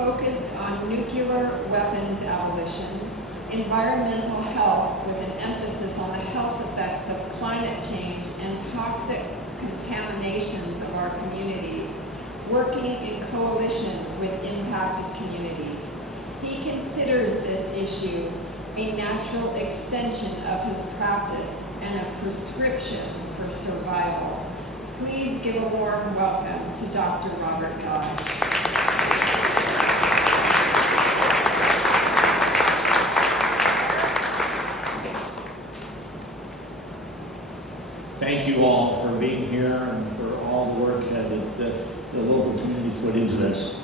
focused on nuclear weapons abolition, environmental health with an emphasis on the health effects of climate change and toxic contaminations of our communities, working in coalition with impacted communities. He considers this issue a natural extension of his practice and a prescription for survival. Please give a warm welcome to Dr. Robert Dodge. Thank you all for being here and for all the work that the local communities put into this.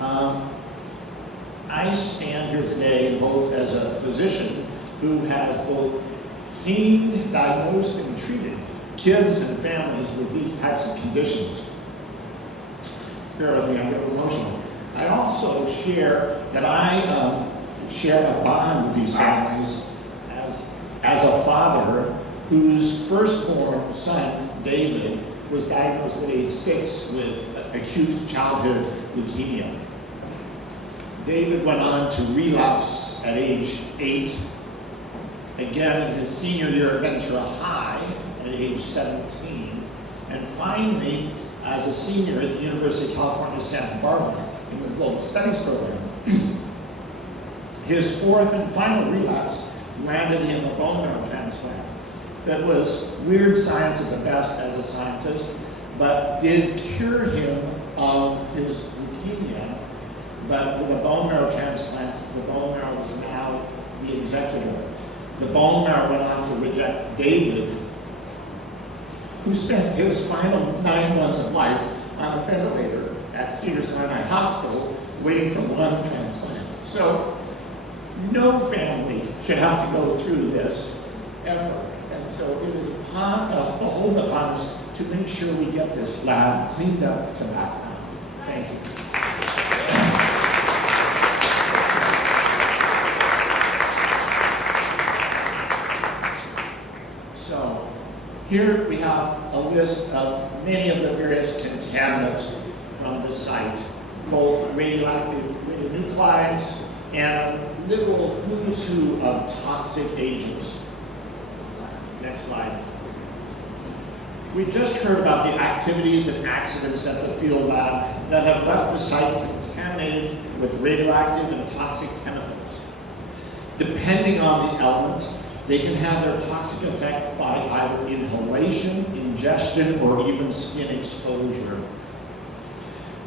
I stand here today both as a physician who has both seen, diagnosed, and treated kids and families with these types of conditions. Bear with me, I get emotional. I also share that I share a bond with these families as a father whose firstborn son, David, was diagnosed at age 6 with acute childhood leukemia. David went on to relapse at age 8, again in his senior year at Ventura High at age 17, and finally as a senior at the University of California, Santa Barbara in the Global Studies program. His fourth and final relapse landed him a bone marrow transplant that was weird science at the best as a scientist, but did cure him of his leukemia. But with a bone marrow transplant, the bone marrow was now the executor. The bone marrow went on to reject David, who spent his final 9 months of life on a ventilator at Cedars-Sinai Hospital waiting for lung transplant. So no family should have to go through this ever. And so it is beholden upon us to make sure we get this lab cleaned up to background. Thank you. So here we have a list of many of the various contaminants from the site, both radioactive radionuclides and a literal who's who of toxic agents. Next slide. We just heard about the activities and accidents at the field lab that have left the site contaminated with radioactive and toxic chemicals. Depending on the element, they can have their toxic effect by either inhalation, ingestion, or even skin exposure.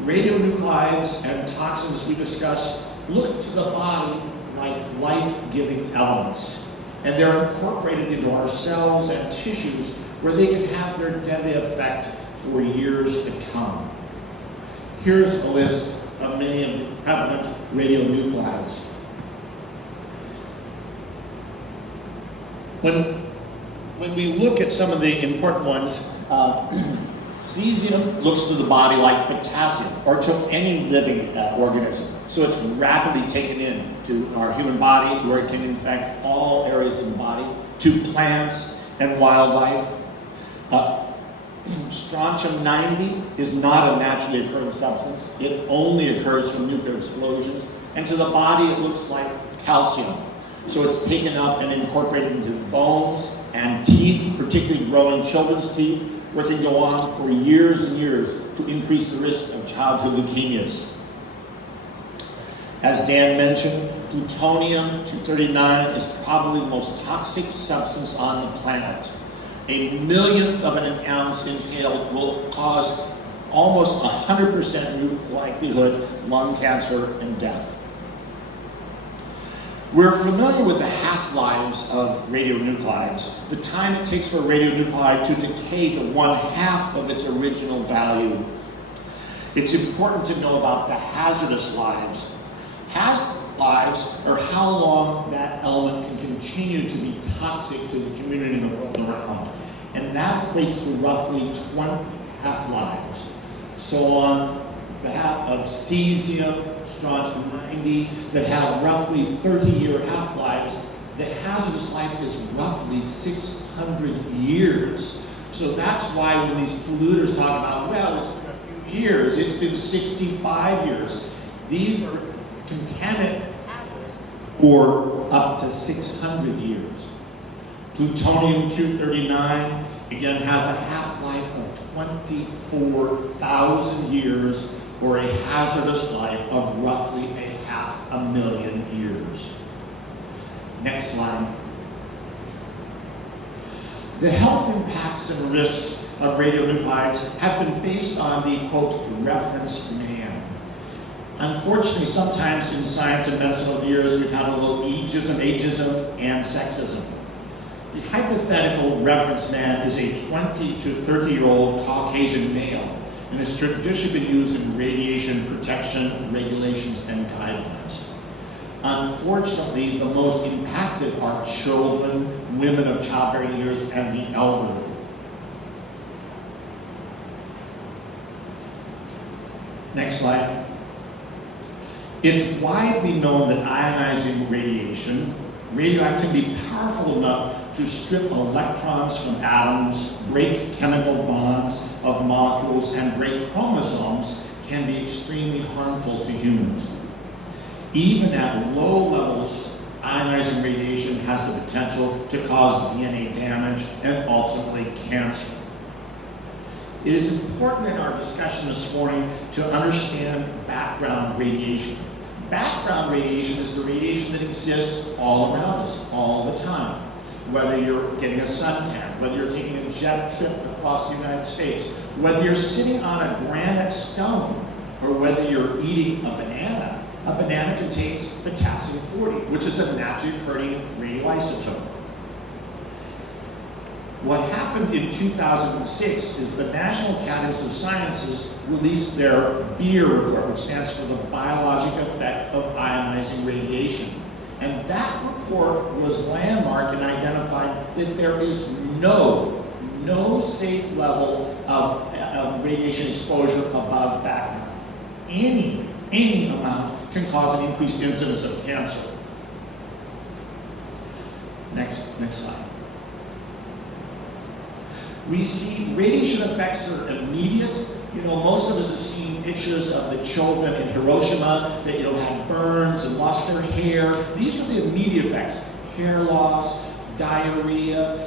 Radionuclides and toxins we discussed look to the body like life-giving elements, and they're incorporated into our cells and tissues where they can have their deadly effect for years to come. Here's a list of many of the prevalent radionuclides. When we look at some of the important ones, cesium looks to the body like potassium, or to any living organism. So it's rapidly taken in to our human body, where it can infect all areas of the body, to plants and wildlife. Strontium-90 is not a naturally occurring substance. It only occurs from nuclear explosions. And to the body, it looks like calcium. So it's taken up and incorporated into bones and teeth, particularly growing children's teeth, where it can go on for years and years to increase the risk of childhood leukemias. As Dan mentioned, plutonium-239 is probably the most toxic substance on the planet. A millionth of an ounce inhaled will cause almost 100% likelihood lung cancer and death. We're familiar with the half-lives of radionuclides, the time it takes for a radionuclide to decay to 1/2 of its original value. It's important to know about the hazardous lives. Hazardous lives are how long that element can continue to be toxic to the community and the world around. And that equates to roughly 20 half-lives. So on behalf of cesium, strontium-90, that have roughly 30-year half-lives, the hazardous life is roughly 600 years. So that's why when these polluters talk about, well, it's been a few years, it's been 65 years. These are contaminant for up to 600 years. Plutonium-239, again, has a half-life of 24,000 years, or a hazardous life of roughly 500,000 years. Next slide. The health impacts and risks of radionuclides have been based on the, quote, reference man. Unfortunately, sometimes in science and medicine over the years, we've had a little ageism, and sexism. The hypothetical reference man is a 20 to 30-year-old Caucasian male, and has traditionally been used in radiation protection regulations and guidelines. Unfortunately, the most impacted are children, women of childbearing years, and the elderly. Next slide. It's widely known that ionizing radiation, radioactivity powerful enough to strip electrons from atoms, break chemical bonds of molecules, and break chromosomes, can be extremely harmful to humans. Even at low levels, ionizing radiation has the potential to cause DNA damage and ultimately cancer. It is important in our discussion this morning to understand background radiation. Background radiation is the radiation that exists all around us, all the time. Whether you're getting a suntan, whether you're taking a jet trip across the United States, whether you're sitting on a granite stone, or whether you're eating a banana contains potassium-40, which is a naturally occurring radioisotope. What happened in 2006 is the National Academies of Sciences released their BEER report, which stands for the biologic effect of ionizing radiation. And that report was landmark in identifying that there is no safe level of radiation exposure above background. Any amount can cause an increased incidence of cancer. Next slide. We see radiation effects that are immediate. Most of us have seen pictures of the children in Hiroshima that, had burns and lost their hair. These are the immediate effects. Hair loss, diarrhea,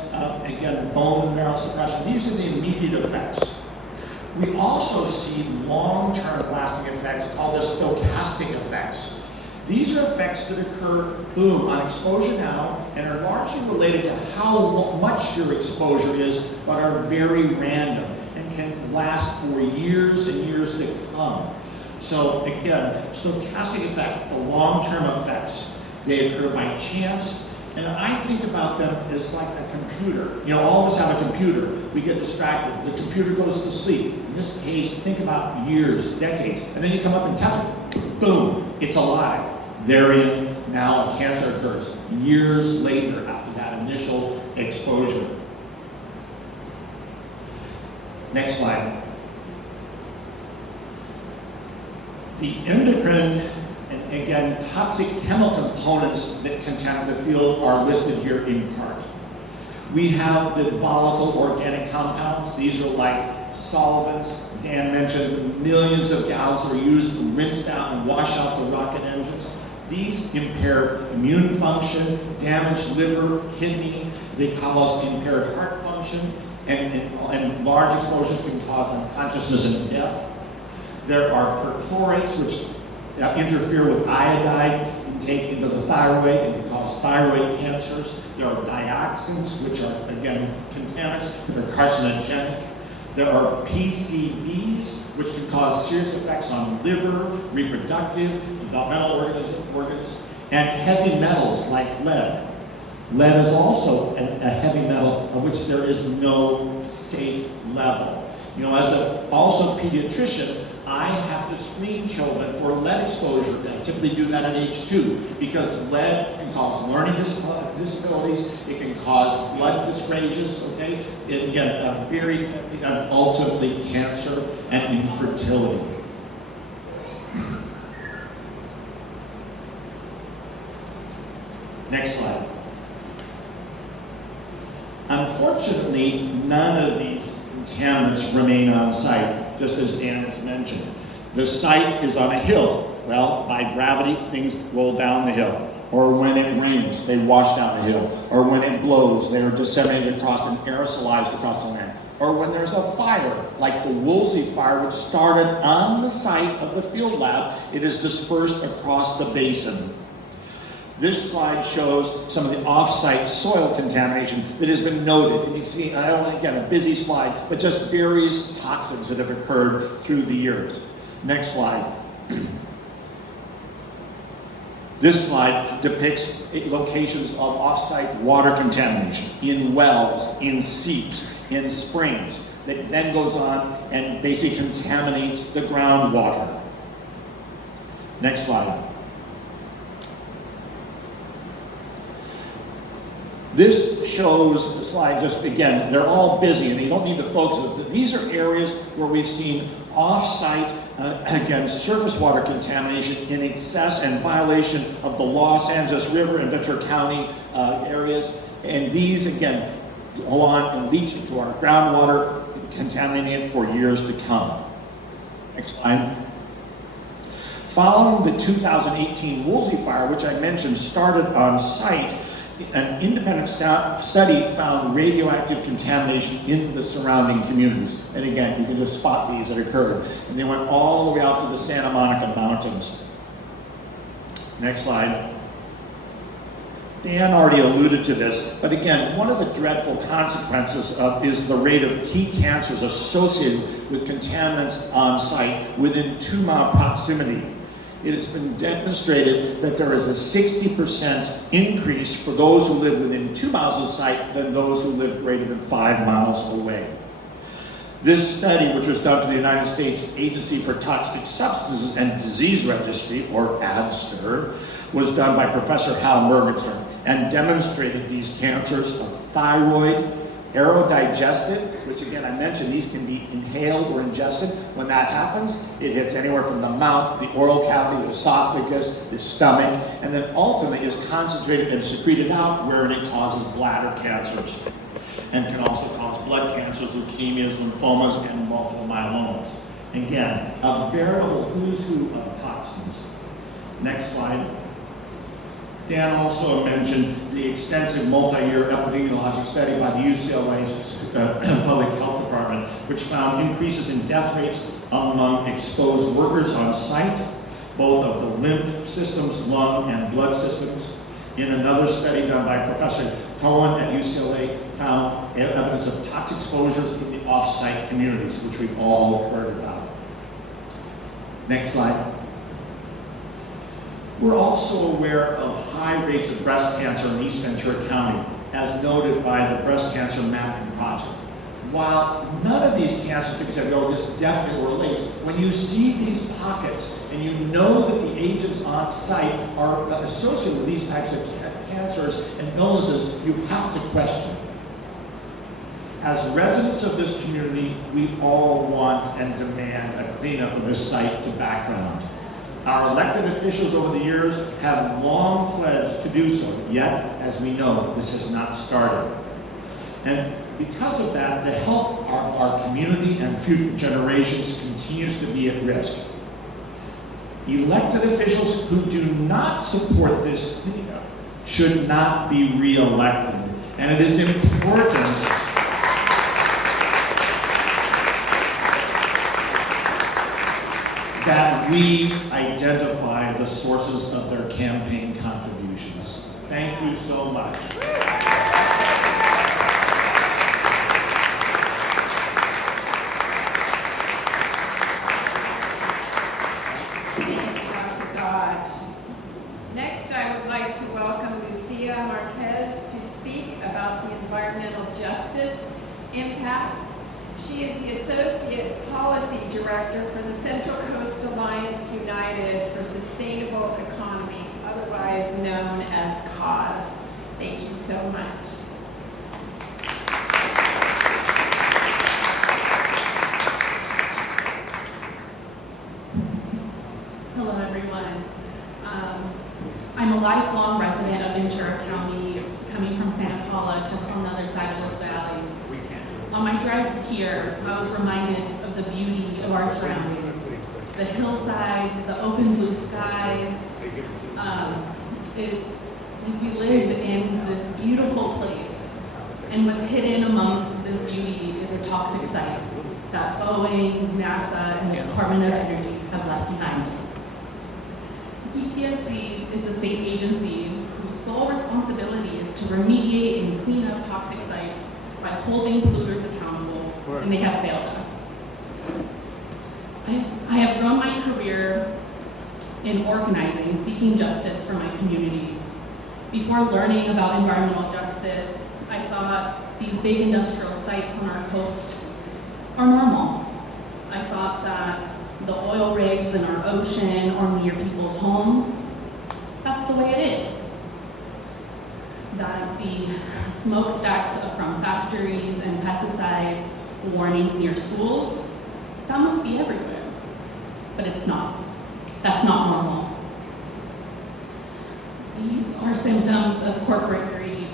again, bone and marrow suppression. These are the immediate effects. We also see long-term lasting effects called the stochastic effects. These are effects that occur, boom, on exposure now, and are largely related to how much your exposure is, but are very random and can last for years and years to come. So again, stochastic effect, the long-term effects, they occur by chance, and I think about them as like a computer. All of us have a computer. We get distracted. The computer goes to sleep. In this case, think about years, decades, and then you come up and touch it. Boom, it's alive. Therein, now a cancer occurs years later after that initial exposure. Next slide. The endocrine and, again, toxic chemical components that contaminate the field are listed here in part. We have the volatile organic compounds. These are like solvents. Dan mentioned millions of gallons are used to rinse out and wash out the rocket engines. These impair immune function, damage liver, kidney. They cause impaired heart function, and large exposures can cause unconsciousness and death. There are perchlorates, which interfere with iodide intake into the thyroid and can cause thyroid cancers. There are dioxins, which are, again, contaminants that are carcinogenic. There are PCBs, which can cause serious effects on liver, reproductive, developmental organs, and heavy metals like lead. Lead is also a heavy metal of which there is no safe level. As a also pediatrician, I have to screen children for lead exposure. I typically do that at age 2 because lead can cause learning disabilities. It can cause blood dyscrasias, okay? And again, ultimately cancer and infertility. Next slide. Unfortunately, none of these contaminants remain on site, just as Dan has mentioned. The site is on a hill. Well, by gravity, things roll down the hill. Or when it rains, they wash down the hill. Or when it blows, they are disseminated across and aerosolized across the land. Or when there's a fire, like the Woolsey fire, which started on the site of the field lab, it is dispersed across the basin. This slide shows some of the off-site soil contamination that has been noted. And you can see, I don't, again, a busy slide, but just various toxins that have occurred through the years. Next slide. This slide depicts locations of off-site water contamination in wells, in seeps, in springs, that then goes on and basically contaminates the groundwater. Next slide. This shows the slide just, again, they're all busy and you don't need to focus. These are areas where we've seen off-site, again, surface water contamination in excess and violation of the Los Angeles River and Ventura County areas. And these, again, go on and leach into our groundwater, contaminating it for years to come. Next slide. Following the 2018 Woolsey fire, which I mentioned started on site, an independent study found radioactive contamination in the surrounding communities. And again, you can just spot these that occurred. And they went all the way out to the Santa Monica Mountains. Next slide. Dan already alluded to this, but again, one of the dreadful consequences is the rate of key cancers associated with contaminants on site within 2-mile proximity. It has been demonstrated that there is a 60% increase for those who live within 2 miles of the site than those who live greater than 5 miles away. This study, which was done for the United States Agency for Toxic Substances and Disease Registry, or ADSTR, was done by Professor Hal Mergitzer and demonstrated these cancers of thyroid, aerodigested, which again I mentioned, these can be inhaled or ingested. When that happens, it hits anywhere from the mouth, the oral cavity, the esophagus, the stomach, and then ultimately is concentrated and secreted out where it causes bladder cancers and can also cause blood cancers, leukemias, lymphomas, and multiple myelomas. Again, a veritable who's who of toxins. Next slide. Dan also mentioned the extensive multi-year epidemiologic study by the UCLA Public Health Department, which found increases in death rates among exposed workers on site, both of the lymph systems, lung, and blood systems. In another study done by Professor Cohen at UCLA, found evidence of toxic exposures in the off-site communities, which we've all heard about. Next slide. We're also aware of high rates of breast cancer in East Ventura County, as noted by the Breast Cancer Mapping Project. While none of these cancers can say, oh, this definitely relates, when you see these pockets and you know that the agents on site are associated with these types of cancers and illnesses, you have to question. As residents of this community, we all want and demand a cleanup of this site to background. Our elected officials over the years have long pledged to do so, yet, as we know, this has not started. And because of that, the health of our community and future generations continues to be at risk. Elected officials who do not support this cleanup should not be re-elected. And it is important that we identify the sources of their campaign contributions. Thank you so much. Thank you, Dr. Dodge. Next, I would like to welcome Lucia Marquez to speak about the environmental justice impacts. She is the Associate Policy Director for the Central Coast Alliance United for Sustainable Economy, otherwise known as CAUSE. Thank you so much. Hello, everyone. I'm a lifelong resident of Ventura County, coming from Santa Paula, just on the other side of this valley. On my drive here, I was reminded of the beauty of our surroundings. the hillsides, the open blue skies. We live in this beautiful place, and what's hidden amongst this beauty is a toxic site that Boeing, NASA, and the Department of Energy have left behind. DTSC is the state agency whose sole responsibility is to remediate and clean up toxic sites by holding polluters accountable, and they have failed us. I have grown my career in organizing, seeking justice for my community. Before learning about environmental justice, I thought these big industrial sites on our coast are normal. I thought that the oil rigs in our ocean or near people's homes, that's the way it is. That the smokestacks from factories and pesticide warnings near schools, that must be everywhere. But it's not. That's not normal. These are symptoms of corporate greed,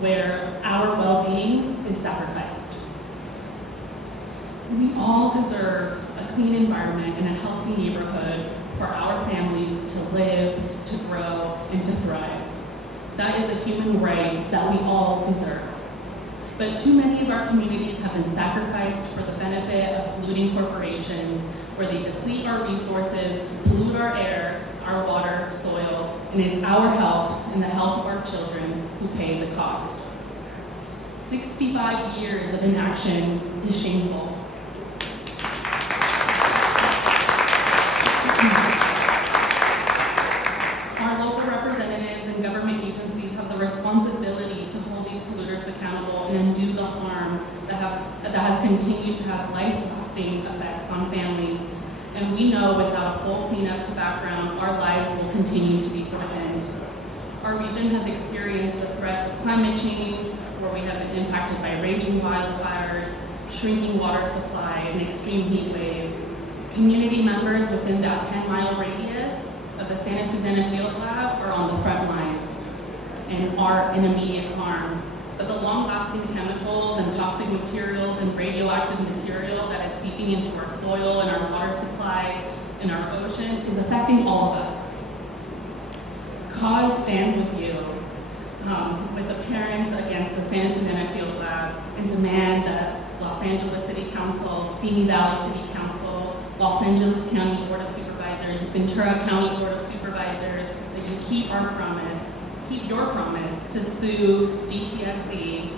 where our well-being is sacrificed. We all deserve a clean environment and a healthy neighborhood for our families to live, to grow, and to thrive. That is a human right that we all deserve. But too many of our communities have been sacrificed for the benefit of polluting corporations, where they deplete our resources, pollute our air, our water, soil, and it's our health and the health of our children who pay the cost. 65 years of inaction is shameful. Our local representatives and government agencies have the responsibility to hold these polluters accountable and undo the harm that has continued to have life-lasting effects on families. And we know without a full cleanup to background, our lives will continue to be threatened. Our region has experienced the threats of climate change, where we have been impacted by raging wildfires, shrinking water supply, and extreme heat waves. Community members within that 10-mile radius of the Santa Susana Field Lab are on the front lines and are in immediate harm. But the long-lasting chemicals and toxic materials and radioactive material that is seeping into our soil and our water supply and our ocean is affecting all of us. Cause stands with you, with the parents against the Santa Susana Field Lab, and demand that Los Angeles City Council, Simi Valley City Council, Los Angeles County Board of Supervisors, Ventura County Board of Supervisors, that you keep your promise to sue DTSC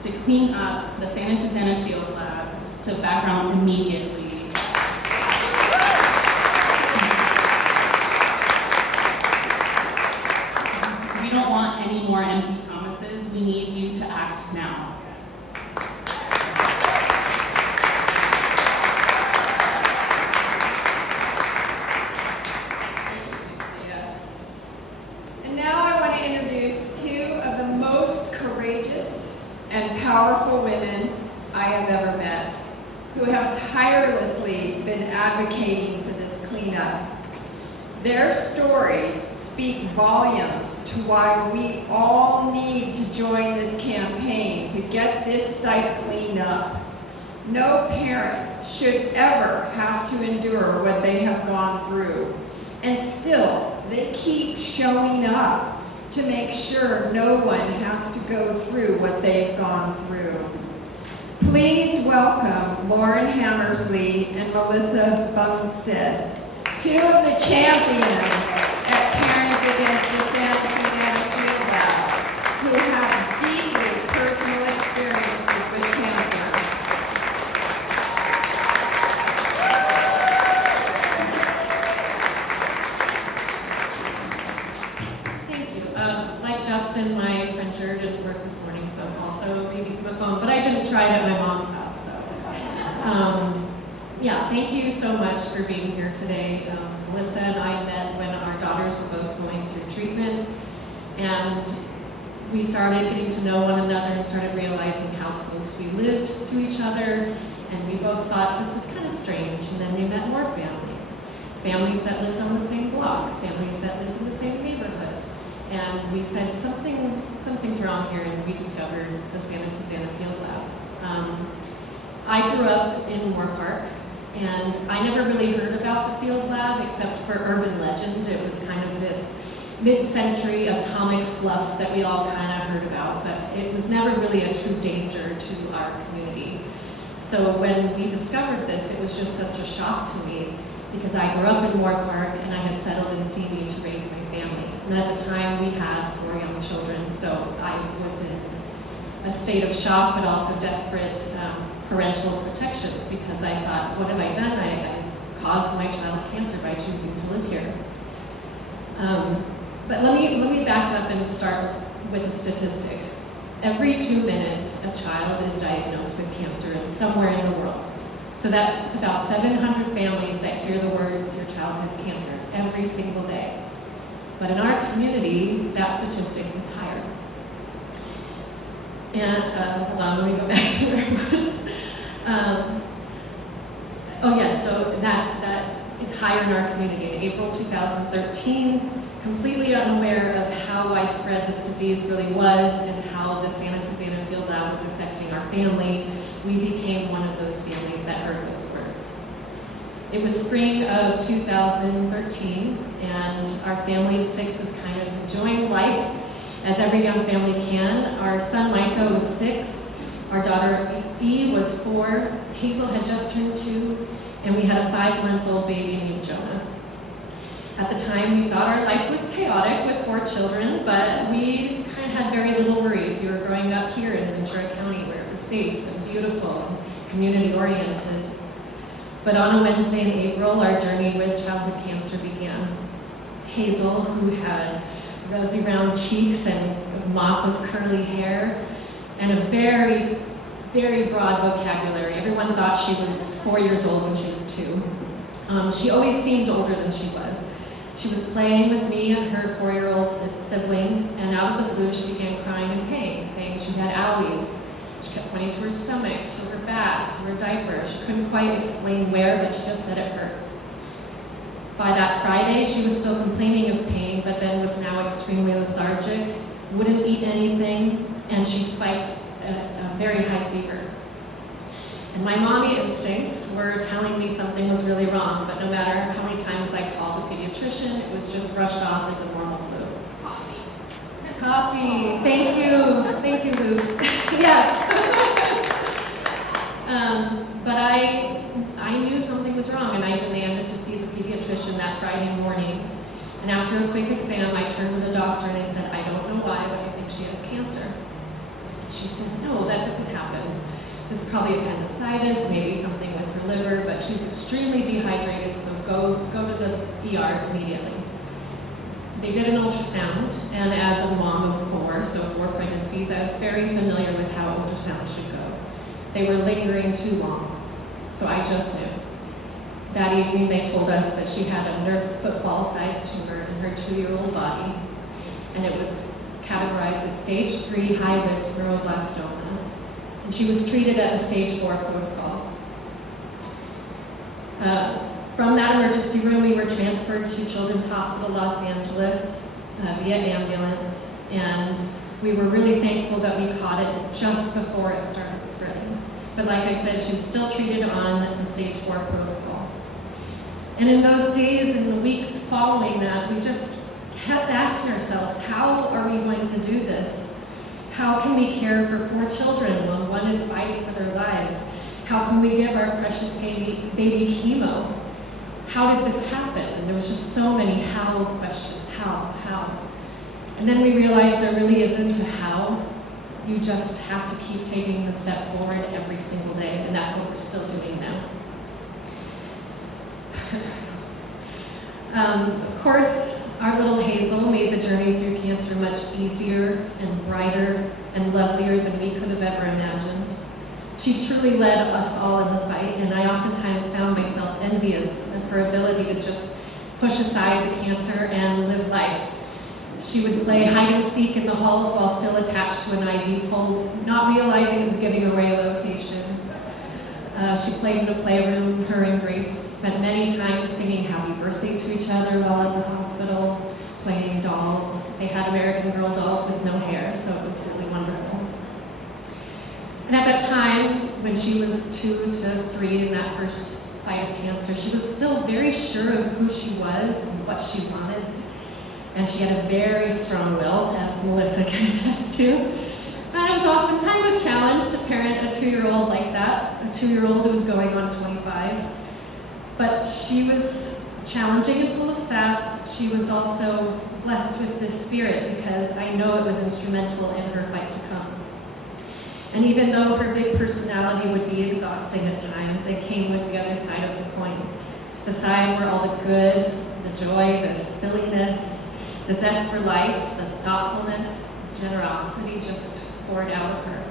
to clean up the Santa Susana Field Lab to background immediately. We don't want any more empty promises. We need you to act now. And now I want to introduce two of the most courageous and powerful women I have ever met, who have tirelessly been advocating for this cleanup. Their stories speak volumes to why we all need to join this campaign to get this site cleaned up. No parent should ever have to endure what they have gone through. And still, they keep showing up to make sure no one has to go through what they've gone through. Please welcome Lauren Hammersley and Melissa Bumstead, two of the champions at Parents Against the Santa Susana Field Lab, who have deeply personal experiences with cancer. Thank you. Like Justin, my printer didn't work this morning, so I'm also maybe from a phone, but I didn't try it at my mom's house, so. Yeah, thank you so much for being here today. Melissa and I met when our daughters were both going through treatment, and we started getting to know one another and started realizing how close we lived to each other, and we both thought this is kind of strange. And then we met more families that lived on the same block, families that lived in the same neighborhood, and we said something's wrong here, and we discovered the Santa Susana Field Lab. I grew up in Moore Park, And I never really heard about the Field Lab except for urban legend. It was kind of this mid-century atomic fluff that we all kind of heard about, but it was never really a true danger to our community. So when we discovered this, it was just such a shock to me because I grew up in Moore Park and I had settled in Seaview to raise my family. And at the time we had 4 young children, so I was in a state of shock but also desperate parental protection because I thought, what have I done? I've caused my child's cancer by choosing to live here. But let me back up and start with a statistic. Every 2 minutes, a child is diagnosed with cancer somewhere in the world. So that's about 700 families that hear the words, your child has cancer, every single day. But in our community, that statistic is higher. And, hold on, let me go back to where it was. Oh yes, so that is higher in our community. In April 2013, completely unaware of how widespread this disease really was and how the Santa Susana Field Lab was affecting our family, we became one of those families that heard those words. It was spring of 2013, and our family of 6 was kind of enjoying life, as every young family can. Our son Micah was 6, our daughter E was 4, Hazel had just turned 2, and we had a 5-month-old baby named Jonah. At the time, we thought our life was chaotic with 4 children, but we kind of had very little worries. We were growing up here in Ventura County where it was safe and beautiful and community-oriented. But on a Wednesday in April, our journey with childhood cancer began. Hazel, who had rosy round cheeks and a mop of curly hair, and a very, very broad vocabulary. Everyone thought she was 4 years old when she was 2. She always seemed older than she was. She was playing with me and her 4-year-old sibling, and out of the blue she began crying in pain, saying she had owies. She kept pointing to her stomach, to her back, to her diaper. She couldn't quite explain where, but she just said it hurt. By that Friday, she was still complaining of pain, but then was now extremely lethargic, wouldn't eat anything, and she spiked a very high fever. And my mommy instincts were telling me something was really wrong, but no matter how many times I called the pediatrician, it was just brushed off as a normal flu. Coffee. Thank you, Luke. Yes. But I knew something was wrong, and I demanded to see the pediatrician that Friday morning. And after a quick exam, I turned to the doctor and I said, I don't know why, but I think she has cancer. She said, no, that doesn't happen. This is probably appendicitis, maybe something with her liver, but she's extremely dehydrated, so go to the ER immediately. They did an ultrasound, and as a mom of 4, so 4 pregnancies, I was very familiar with how ultrasound should go. They were lingering too long, so I just knew. That evening, they told us that she had a Nerf football-sized tumor in her 2-year-old body, and it was categorized as stage 3 high-risk neuroblastoma. And she was treated at the stage 4 protocol. From that emergency room, we were transferred to Children's Hospital Los Angeles via ambulance, and we were really thankful that we caught it just before it started spreading. But like I said, she was still treated on the stage 4 protocol. And in those days and the weeks following that, we just kept asking ourselves, how are we going to do this? How can we care for 4 children when one is fighting for their lives? How can we give our precious baby chemo? How did this happen? And there was just so many how questions, how? And then we realized there really isn't a how. You just have to keep taking the step forward every single day, and that's what we're still doing now. Of course, our little Hazel made the journey through cancer much easier and brighter and lovelier than we could have ever imagined. She truly led us all in the fight, and I oftentimes found myself envious of her ability to just push aside the cancer and live life. She would play hide and seek in the halls while still attached to an IV pole, not realizing it was giving away a location. She played in the playroom. Her and Grace spent many times singing happy birthday to each other while at the hospital, playing dolls. They had American Girl dolls with no hair, so it was really wonderful. And at that time, when she was 2 to 3 in that first fight of cancer. She was still very sure of who she was and what she wanted. And she had a very strong will, as Melissa can attest to. And it was oftentimes a challenge to parent a 2-year-old like that, a 2-year-old who was going on 25. But she was challenging and full of sass. She was also blessed with this spirit because I know it was instrumental in her fight to come. And even though her big personality would be exhausting at times, it came with the other side of the coin. The side where all the good, the joy, the silliness, the zest for life, the thoughtfulness, generosity just poured out of her.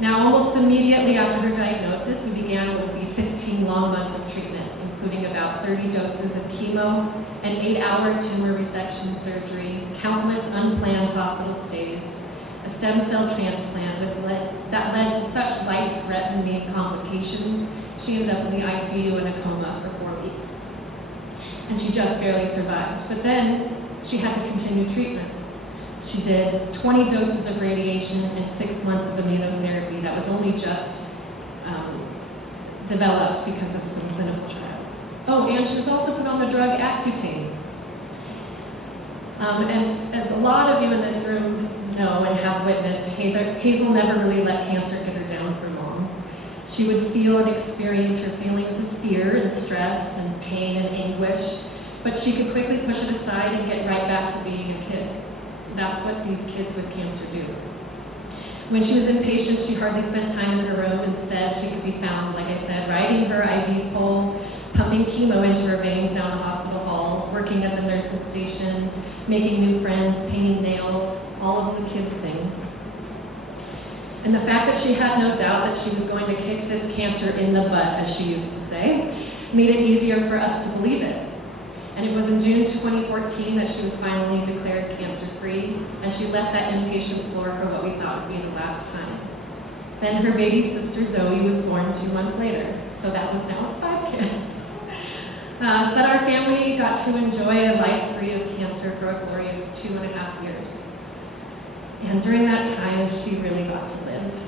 Now, almost immediately after her diagnosis, we began what would be 15 long months of treatment, including about 30 doses of chemo, an 8-hour tumor resection surgery, countless unplanned hospital stays, a stem cell transplant that led to such life-threatening complications, she ended up in the ICU in a coma for 4 weeks. And she just barely survived. But then she had to continue treatment. She did 20 doses of radiation and 6 months of immunotherapy that was only just developed because of some clinical trials. Oh, and she was also put on the drug Accutane. As a lot of you in this room know and have witnessed, Hazel never really let cancer get her down for long. She would feel and experience her feelings of fear and stress and pain and anguish, but she could quickly push it aside and get right back to being a kid. That's what these kids with cancer do. When she was inpatient, she hardly spent time in her room. Instead, she could be found, like I said, riding her IV pole, pumping chemo into her veins down the hospital halls, working at the nurse's station, making new friends, painting nails, all of the kid things. And the fact that she had no doubt that she was going to kick this cancer in the butt, as she used to say, made it easier for us to believe it. And it was in June 2014 that she was finally declared cancer-free, and she left that inpatient floor for what we thought would be the last time. Then her baby sister Zoe was born 2 months later, so that was now 5 kids. But our family got to enjoy a life free of cancer for a glorious 2.5 years. And during that time, she really got to live.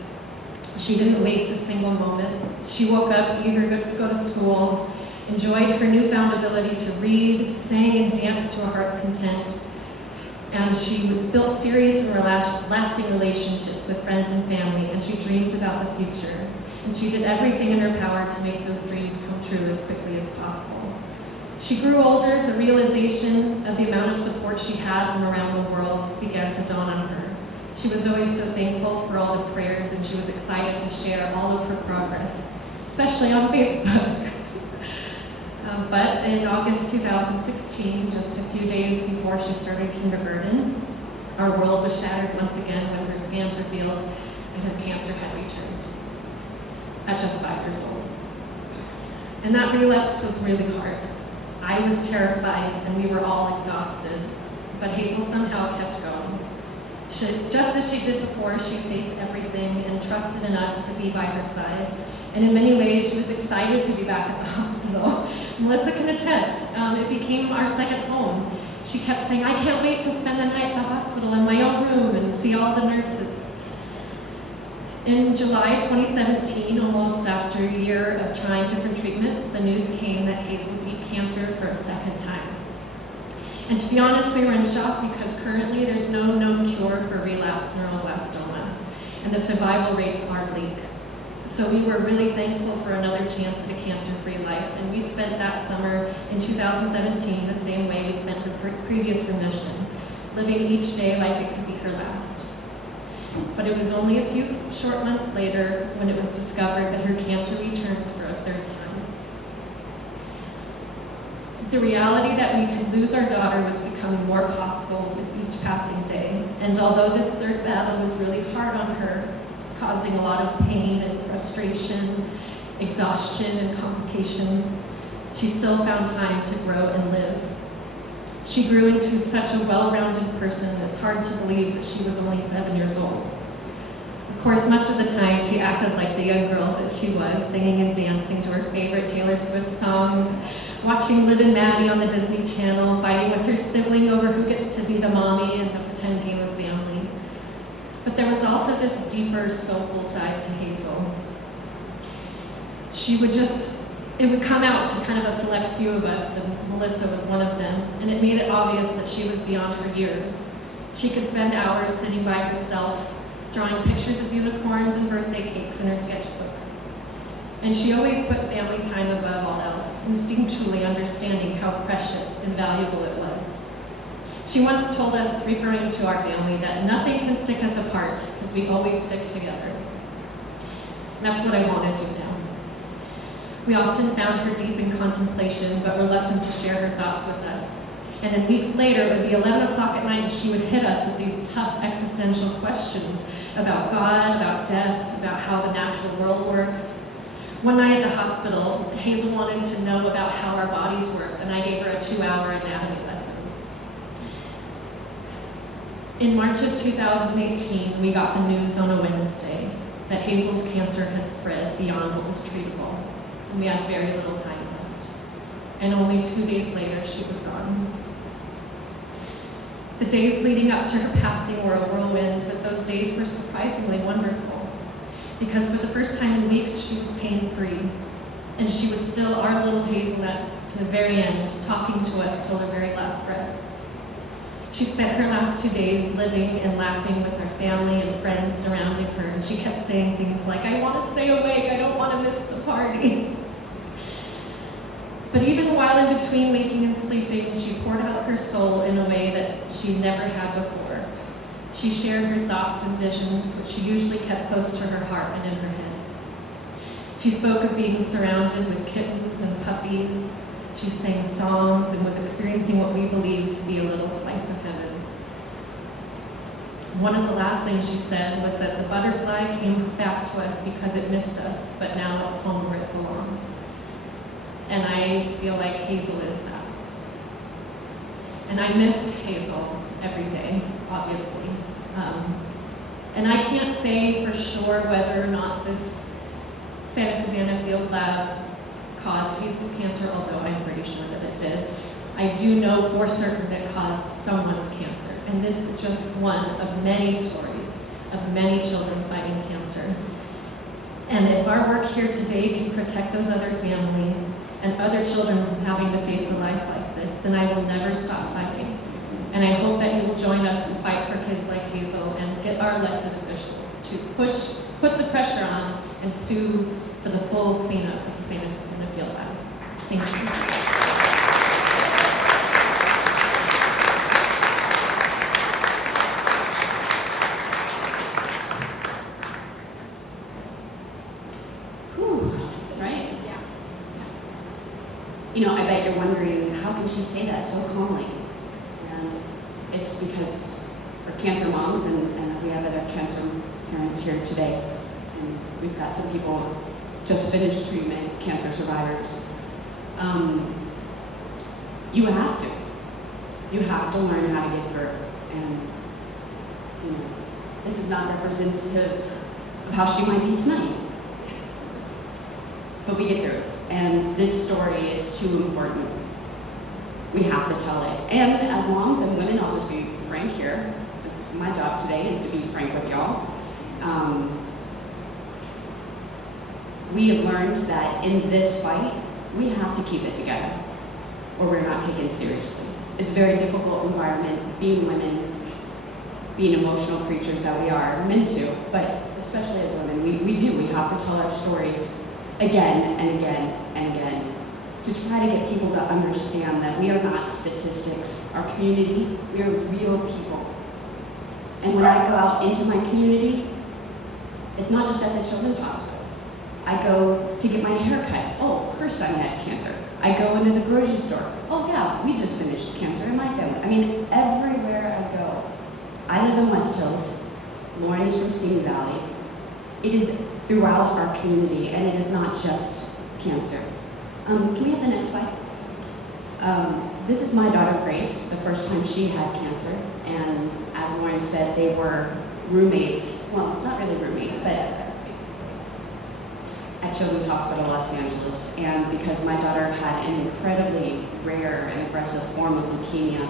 She didn't waste a single moment. She woke up eager to go to school, enjoyed her newfound ability to read, sang and dance to her heart's content, and she was built serious and lasting relationships with friends and family, and she dreamed about the future. And she did everything in her power to make those dreams come true as quickly as possible. She grew older, the realization of the amount of support she had from around the world began to dawn on her. She was always so thankful for all the prayers, and she was excited to share all of her progress, especially on Facebook. But in August 2016, just a few days before she started kindergarten, our world was shattered once again when her scans revealed that her cancer had returned at just 5 years old. And that relapse was really hard. I was terrified and we were all exhausted, but Hazel somehow kept going. Just as she did before, she faced everything and trusted in us to be by her side. And in many ways, she was excited to be back at the hospital. Melissa can attest, it became our second home. She kept saying, I can't wait to spend the night at the hospital in my own room and see all the nurses. In July 2017, almost after a year of trying different treatments, the news came that Hazel beat cancer for a second time. And to be honest, we were in shock because currently there's no known cure for relapsed neuroblastoma, and the survival rates are bleak. So we were really thankful for another chance at a cancer-free life, and we spent that summer in 2017 the same way we spent her previous remission, living each day like it could be her last. But it was only a few short months later when it was discovered that her cancer returned for a third time. The reality that we could lose our daughter was becoming more possible with each passing day, and although this third battle was really hard on her, causing a lot of pain and frustration, exhaustion and complications, she still found time to grow and live. She grew into such a well-rounded person, it's hard to believe that she was only 7 years old. Of course, much of the time she acted like the young girl that she was, singing and dancing to her favorite Taylor Swift songs, watching Liv and Maddie on the Disney Channel, fighting with her sibling over who gets to be the mommy in the pretend game of family. But there was also this deeper, soulful side to Hazel. She would just it would come out to kind of a select few of us, and Melissa was one of them, and it made it obvious that she was beyond her years. She could spend hours sitting by herself, drawing pictures of unicorns and birthday cakes in her sketchbook. And she always put family time above all else, instinctually understanding how precious and valuable it was. She once told us, referring to our family, that nothing can stick us apart because we always stick together. And that's what I want to do now. We often found her deep in contemplation, but reluctant to share her thoughts with us. And then weeks later, it would be 11 o'clock at night, and she would hit us with these tough existential questions about God, about death, about how the natural world worked. One night at the hospital, Hazel wanted to know about how our bodies worked, and I gave her a 2-hour anatomy lesson. In March of 2018, we got the news on a Wednesday that Hazel's cancer had spread beyond what was treatable, and we had very little time left. And only 2 days later, she was gone. The days leading up to her passing were a whirlwind, but those days were surprisingly wonderful, because for the first time in weeks, she was pain-free, and she was still our little Hazelette to the very end, talking to us till her very last breath. She spent her last 2 days living and laughing with her family and friends surrounding her, and she kept saying things like, "I want to stay awake, I don't want to miss the party." But even while in between waking and sleeping, she poured out her soul in a way that she never had before. She shared her thoughts and visions, which she usually kept close to her heart and in her head. She spoke of being surrounded with kittens and puppies. She sang songs and was experiencing what we believed to be a little slice of heaven. One of the last things she said was that the butterfly came back to us because it missed us, but now it's home where it belongs. And I feel like Hazel is that. And I miss Hazel every day, obviously. And I can't say for sure whether or not this Santa Susana Field Lab caused Hazel's cancer, although I'm pretty sure that it did. I do know for certain it caused someone's cancer. And this is just one of many stories of many children fighting cancer. And if our work here today can protect those other families and other children from having to face a life like this, then I will never stop fighting. And I hope that you will join us to fight for kids like Hazel and get our elected officials to put the pressure on and sue for the full cleanup of the Santa Susana Field Lab. Thank you. Right? Yeah. You know, I bet you're wondering, how can she say that so calmly? And it's because we're cancer moms, and we have other cancer parents here today. And we've got some people just finished treatment, cancer survivors. You have to. You have to learn how to get through. And, you know, this is not representative of how she might be tonight. But we get through it. And this story is too important. We have to tell it. And as moms and women, I'll just be frank here. It's my job today is to be frank with y'all. We have learned that in this fight, we have to keep it together, or we're not taken seriously. It's a very difficult environment, being women, being emotional creatures that we are meant to, but especially as women, we have to tell our stories again and again and again to try to get people to understand that we are not statistics. Our community, we are real people. And when I go out into my community, it's not just at the children's hospital. I go to get my hair cut. Oh, her son had cancer. I go into the grocery store. Oh yeah, we just finished cancer in my family. I mean, everywhere I go. I live in West Hills. Lauren is from Simi Valley. It is throughout our community, and it is not just cancer. Can we have the next slide? This is my daughter, Grace, the first time she had cancer. And as Lauren said, they were roommates. Well, not really roommates, but at Children's Hospital, Los Angeles. And because my daughter had an incredibly rare and aggressive form of leukemia,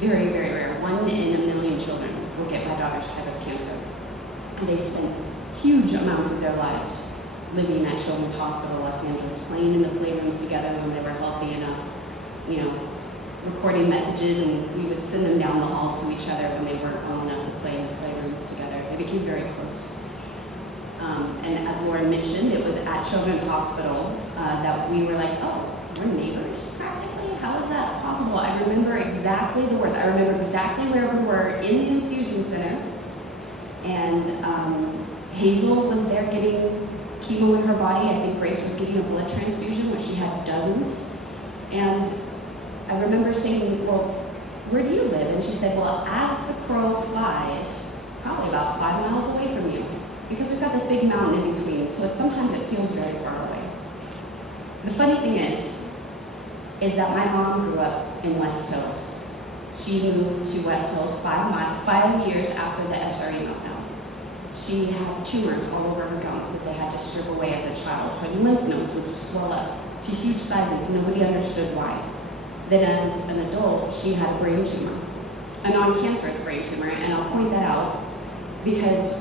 very, very rare, 1 in a million children will get my daughter's type of cancer. And they spent huge amounts of their lives living at Children's Hospital Los Angeles, playing in the playrooms together when they were healthy enough, you know, recording messages, and we would send them down the hall to each other when they weren't well enough to play in the playrooms together. They became very close. And as Lauren mentioned, it was at Children's Hospital that we were like, oh, we're neighbors practically? How is that possible? I remember exactly the words. I remember exactly where we were in the infusion center. And Hazel was there getting chemo in her body. I think Grace was getting a blood transfusion, which she had dozens. And I remember saying, well, where do you live? And she said, well, as the crow flies, probably about 5 miles away from you, because we've got this big mountain in between, so sometimes it feels very far away. The funny thing is that my mom grew up in West Hills. She moved to West Hills 5 years after the SRE meltdown. She had tumors all over her gums that they had to strip away as a child. Her lymph nodes would swell up to huge sizes. Nobody understood why. Then as an adult, she had a brain tumor, a non-cancerous brain tumor, and I'll point that out because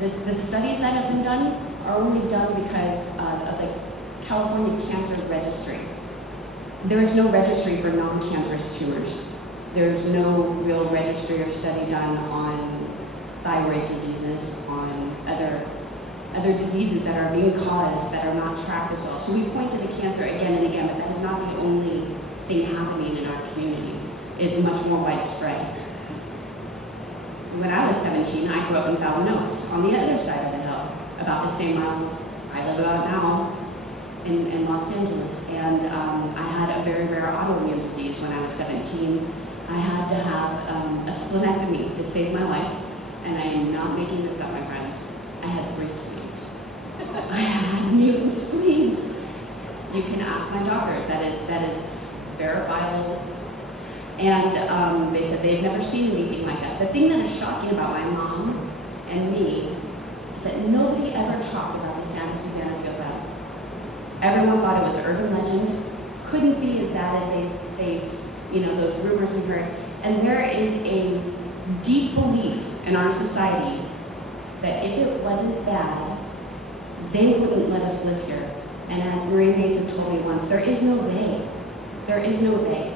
the studies that have been done are only done because of the California Cancer Registry. There is no registry for non-cancerous tumors. There's no real registry or study done on thyroid diseases, on other diseases that are being caused that are not tracked as well. So we point to the cancer again and again, but that is not the only thing happening in our community. It's much more widespread. So when I was 17, I grew up in Thousand Oaks, on the other side of the hill, about the same mile I live about now in Los Angeles. And I had a very rare autoimmune disease when I was 17. I had to have a splenectomy to save my life. And I am not making this up, my friends. I had 3 spleens. I had mutant spleens. You can ask my doctors. That is verifiable. And they said they'd never seen anything like that. The thing that is shocking about my mom and me is that nobody ever talked about the Santa Susana Field Lab. Everyone thought it was urban legend. Couldn't be as bad as they those rumors we heard. And there is a deep belief in our society that if it wasn't bad, they wouldn't let us live here. And as Marie Mason told me once, there is no they. There is no they.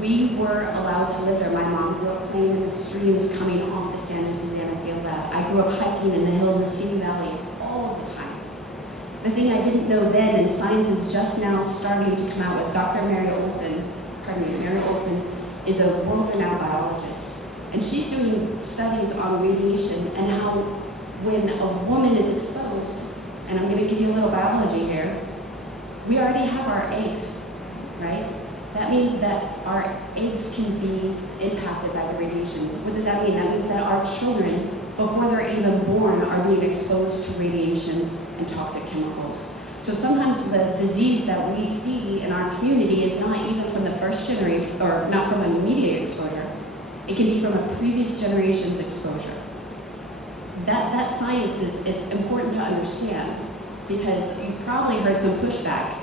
We were allowed to live there. My mom grew up playing in the streams coming off the Santa Susana Field Lab. I grew up hiking in the hills of Simi Valley all the time. The thing I didn't know then, and science is just now starting to come out with Dr. Mary Olson, is a world-renowned biologist. And she's doing studies on radiation and how when a woman is exposed, and I'm going to give you a little biology here, we already have our eggs, right? That means that our eggs can be impacted by the radiation. What does that mean? That means that our children, before they're even born, are being exposed to radiation and toxic chemicals. So sometimes the disease that we see in our community is not even from the first generation, or not from an immediate exposure. It can be from a previous generation's exposure. That science is important to understand because you've probably heard some pushback.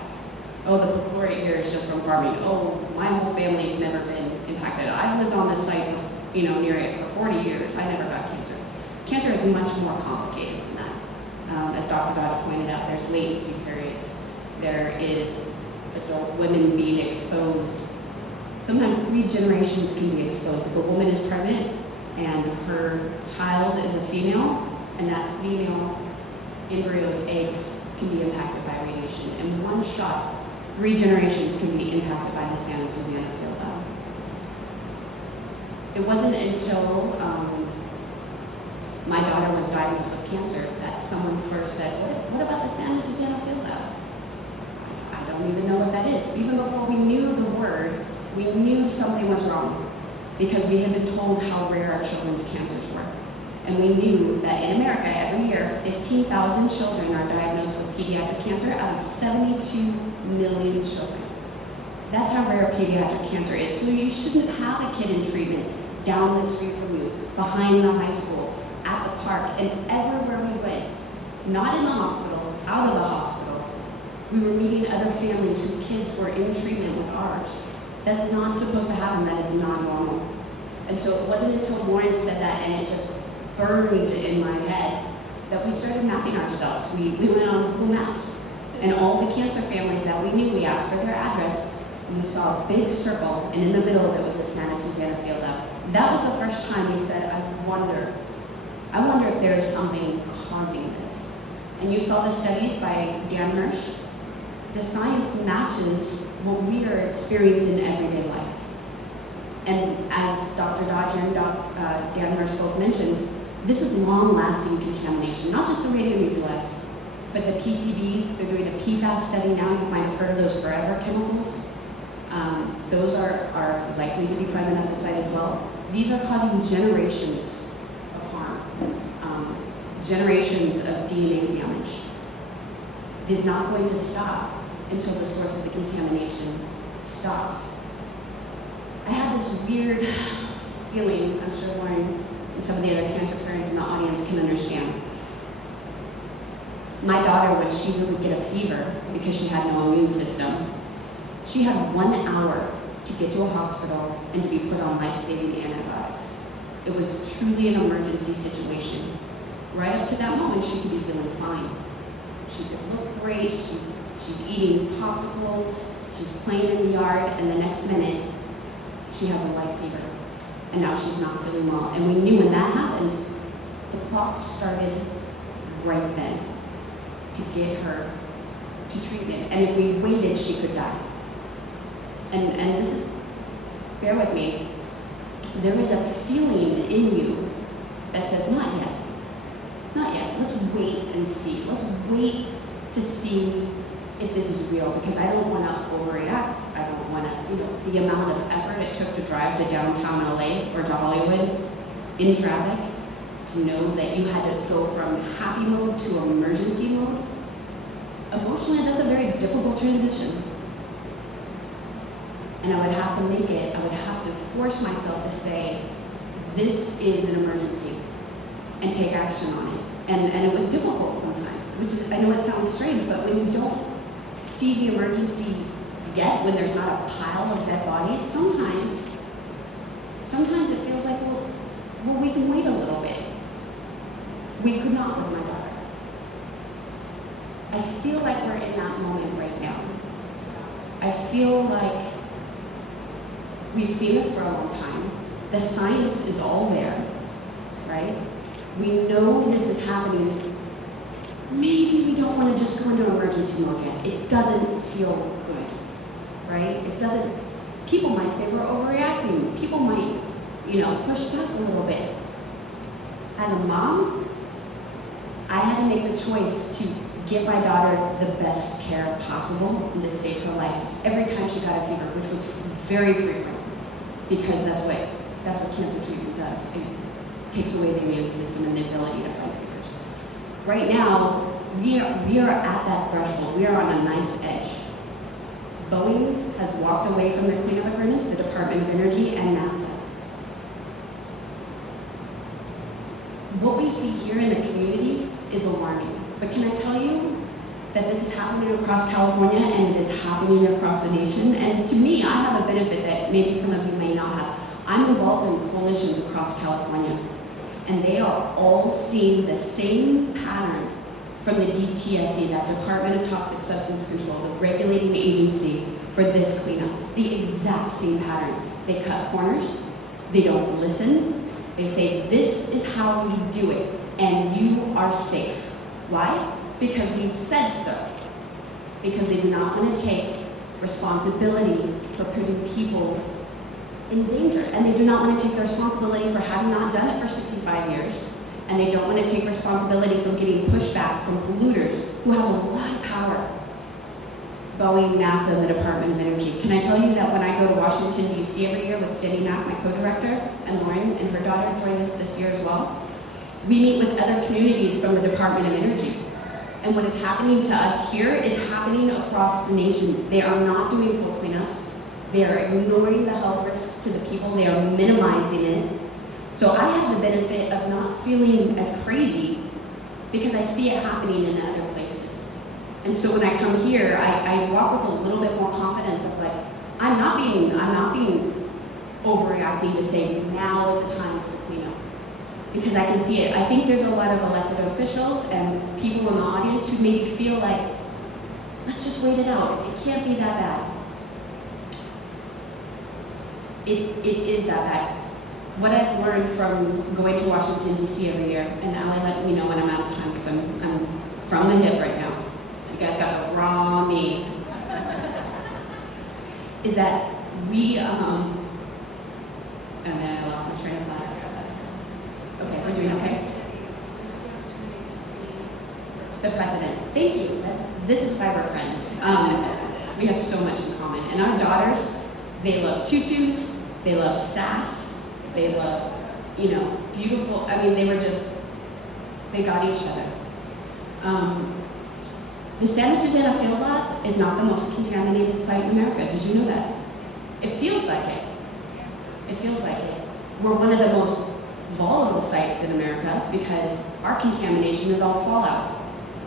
Oh, the perchlorate here is just from farming. Oh, my whole family's never been impacted. I've lived on this site for, near it for 40 years. I never got cancer. Cancer is much more complicated than that. As Dr. Dodge pointed out, there's latency periods. There is adult women being exposed. Sometimes 3 generations can be exposed. If a woman is pregnant and her child is a female, and that female embryo's eggs can be impacted by radiation. In one shot, 3 generations can be impacted by the Santa Susana Field Lab. It wasn't until my daughter was diagnosed with cancer that someone first said, what about the Santa Susana Field Lab? I don't even know what that is. Even before we knew the word, we knew something was wrong because we had been told how rare our children's cancers were. And we knew that in America, every year, 15,000 children are diagnosed with pediatric cancer out of 72 million children. That's how rare pediatric cancer is. So you shouldn't have a kid in treatment down the street from you, behind the high school, at the park, and everywhere we went. Not in the hospital, out of the hospital. We were meeting other families whose kids were in treatment with ours. That's not supposed to happen. That is not normal. And so it wasn't until Lauren said that and it just burned in my head that we started mapping ourselves. We went on Google Maps, and all the cancer families that we knew, we asked for their address, and we saw a big circle, and in the middle of it was the Santa Susana Field Lab. That was the first time we said, I wonder if there is something causing this. And you saw the studies by Dan Hirsch. The science matches what we are experiencing in everyday life. And as Dr. Dodger and Dan Hirsch both mentioned, this is long-lasting contamination, not just the radionuclides, but the PCBs. They're doing a PFAS study now. You might have heard of those forever chemicals. Those are likely to be present at the site as well. These are causing generations of harm, generations of DNA damage. It is not going to stop until the source of the contamination stops. I had this weird feeling, I'm sure Lauren and some of the other cancer parents in the audience can understand. My daughter, when she would get a fever because she had no immune system, she had 1 hour to get to a hospital and to be put on life-saving antibiotics. It was truly an emergency situation. Right up to that moment, she could be feeling fine. She could look great, she's eating popsicles, she's playing in the yard, and the next minute, she has a light fever. And now she's not feeling well. And we knew when that happened, the clock started right then to get her to treatment. And if we waited, she could die. And this is, bear with me, there is a feeling in you that says, not yet, not yet. Let's wait and see. Let's wait to see if this is real, because I don't want to overreact. I don't want to, the amount of effort it took to drive to downtown LA or to Hollywood in traffic to know that you had to go from happy mode to emergency mode. Emotionally, that's a very difficult transition. And I would have to make it, I would have to force myself to say, this is an emergency, and take action on it. And it was difficult sometimes, which is, I know it sounds strange, but when you don't see the emergency yet, when there's not a pile of dead bodies, sometimes it feels like, well, we can wait a little bit. We could not with my daughter. I feel like we're in that moment right now. I feel like we've seen this for a long time. The science is all there, right? We know this is happening. Maybe we don't want to just go into emergency mode yet. It doesn't feel good, right? It doesn't, people might say we're overreacting. People might, push back a little bit. As a mom, I had to make the choice to get my daughter the best care possible and to save her life every time she got a fever, which was very frequent, because that's what cancer treatment does. It takes away the immune system and the ability to fight fevers. Right now, we are at that threshold. We are on a knife's edge. Boeing has walked away from the cleanup agreements, the Department of Energy, and NASA. What we see here in the community is alarming. But can I tell you that this is happening across California and it is happening across the nation? And to me, I have a benefit that maybe some of you may not have. I'm involved in coalitions across California, and they are all seeing the same pattern from the DTSC, that Department of Toxic Substance Control, the regulating agency for this cleanup. The exact same pattern. They cut corners, they don't listen, they say this is how we do it, and you are safe. Why? Because we said so. Because they do not want to take responsibility for putting people in danger. And they do not want to take the responsibility for having not done it for 65 years. And they don't want to take responsibility for getting pushback from polluters who have a lot of power. Boeing, NASA, and the Department of Energy. Can I tell you that when I go to Washington, D.C. every year with Jenny Mack, my co-director, and Lauren and her daughter joined us this year as well, we meet with other communities from the Department of Energy. And what is happening to us here is happening across the nation. They are not doing full cleanups. They are ignoring the health risks to the people. They are minimizing it. So I have the benefit of not feeling as crazy because I see it happening in other places. And so when I come here, I walk with a little bit more confidence of like, I'm not being overreacting to say now is the time for the cleanup. because I can see it. I think there's a lot of elected officials and people in the audience who maybe feel like, let's just wait it out. It can't be that bad. It is that bad. What I've learned from going to Washington, D.C. every year, and Allie let me know when I'm out of time because I'm from the hip right now. You guys got the raw me. Is that we, and then I lost my train of thought. Okay, we're doing okay? The president. Thank you. This is why we're friends. We have so much in common. And our daughters, they love tutus, they love sass, they love, beautiful. I mean, they got each other. The Santa Susana Field Lab is not the most contaminated site in America. Did you know that? It feels like it. It feels like it. We're one of the most volatile sites in America because our contamination is all fallout.